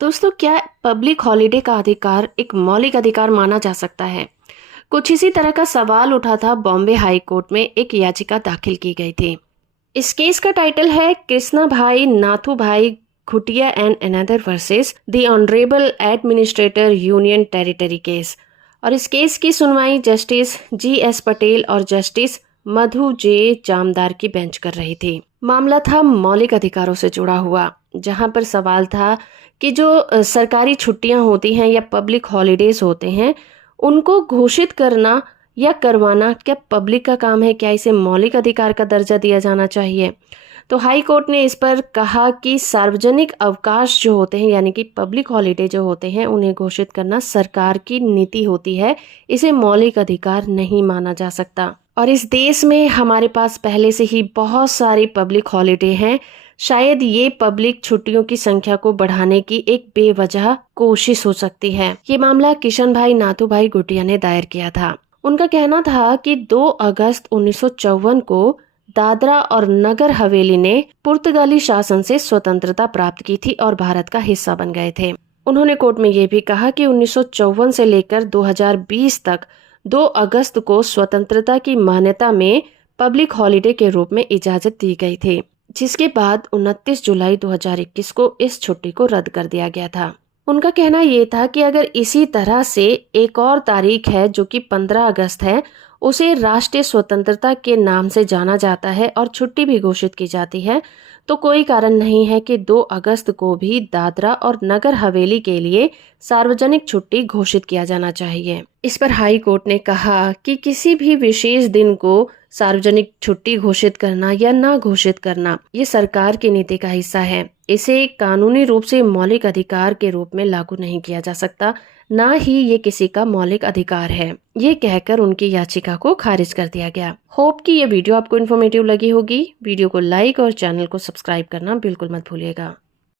दोस्तों, क्या public holiday का अधिकार एक मौलिक अधिकार माना जा सकता है? कुछ इसी तरह का सवाल उठा था बॉम्बे हाई कोर्ट में एक याचिका दाखिल की गई थी। इस केस का टाइटल है Krishna bhai Nathu bhai Khutia and another versus the honourable administrator union territory case. और इस केस की सुनवाई जस्टिस जी.एस. पटेल और जस्टिस मधु जे जामदार की बेंच कर रही थी। मामला था मौलिक अधिकारों से जुड़ा हुआ, जहां पर सवाल था कि जो सरकारी छुट्टियां होती हैं या पब्लिक हॉलीडेज होते हैं, उनको घोषित करना या करवाना क्या पब्लिक का काम है? क्या इसे मौलिक अधिकार का दर्जा दिया जाना चाहिए? तो हाई कोर्ट ने इस पर कहा कि सार्वजनिक अवकाश जो होते हैं, यानी कि पब्लिक हॉलीडे जो होते हैं, उन्हें घोषित करना सरकार की नीति होती है। इसे मौलिक अधिकार नहीं माना जा सकता। और इस देश में हमारे पास पहले से ही बहुत सारी पब्लिक हॉलीडे हैं। शायद ये पब्लिक छुट्टियों की संख्या को बढ़ाने की एक बेवजह कोशिश हो सकती है। ये मामला किशन भाई नाथू भाई गुटिया ने दायर किया था। उनका कहना था कि 2 अगस्त 1954 को दादरा और नगर हवेली ने पुर्तगाली शासन से स्वतंत्रता प्राप्त की थी और भारत का हिस्सा बन गए थे। उन्होंने कोर्ट में ये भी कहा कि 1954 से लेकर 2020 तक 2 अगस्त को स्वतंत्रता की मान्यता में पब्लिक हॉलिडे के रूप में इजाजत दी गई थी, जिसके बाद 29 जुलाई 2021 को इस छुट्टी को रद्द कर दिया गया था। उनका कहना ये था कि अगर इसी तरह से एक और तारीख है जो कि 15 अगस्त है, उसे राष्ट्रीय स्वतंत्रता के नाम से जाना जाता है और छुट्टी भी घोषित की जाती है, तो कोई कारण नहीं है कि 2 अगस्त को भी दादरा और नगर हवेली के लिए सार्वजनिक छुट्टी घोषित किया जाना चाहिए। इस पर हाई कोर्ट ने कहा कि किसी भी विशेष दिन को सार्वजनिक छुट्टी घोषित करना या ना घोषित करना ये सरकार की नीति का हिस्सा है। इसे कानूनी रूप से मौलिक अधिकार के रूप में लागू नहीं किया जा सकता, ना ही ये किसी का मौलिक अधिकार है। ये कहकर उनकी याचिका को खारिज कर दिया गया। होप कि ये वीडियो आपको इन्फॉर्मेटिव लगी होगी। वीडियो को लाइक और चैनल को सब्सक्राइब करना बिल्कुल मत भूलिएगा।